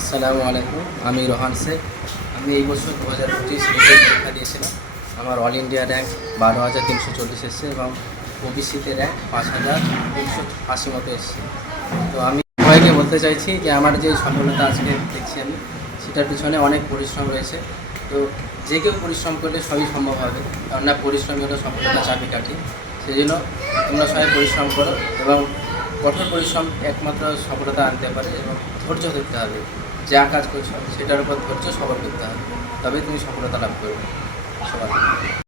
আসসালামু আলাইকুম, আমি রোহান শেখ। আমি এই বছর 2025 পরীক্ষা দিয়েছিলাম। আমার অল ইন্ডিয়া র্যাঙ্ক 12,340 এসছে এবং ওবিসিতে র্যাঙ্ক 5,380 মতো এসছে। তো আমি সবাইকে বলতে চাইছি যে আমার যে সফলতা আজকে দেখছি আমি, সেটার পিছনে অনেক পরিশ্রম রয়েছে। তো যে কেউ পরিশ্রম করলে সবই সম্ভব হবে, কারণ না পরিশ্রমই হলো সফলতা চাবিকাঠি। সেই জন্য তোমরা সবাই পরিশ্রম করো এবং কঠোর পরিশ্রম একমাত্র সফলতা আনতে পারে এবং ধৈর্য ধরতে হবে। যা কাজ করছো সেটার উপর ধৈর্য সবল করতে হবে, তবেই তুমি সফলতা লাভ করবে। সবাই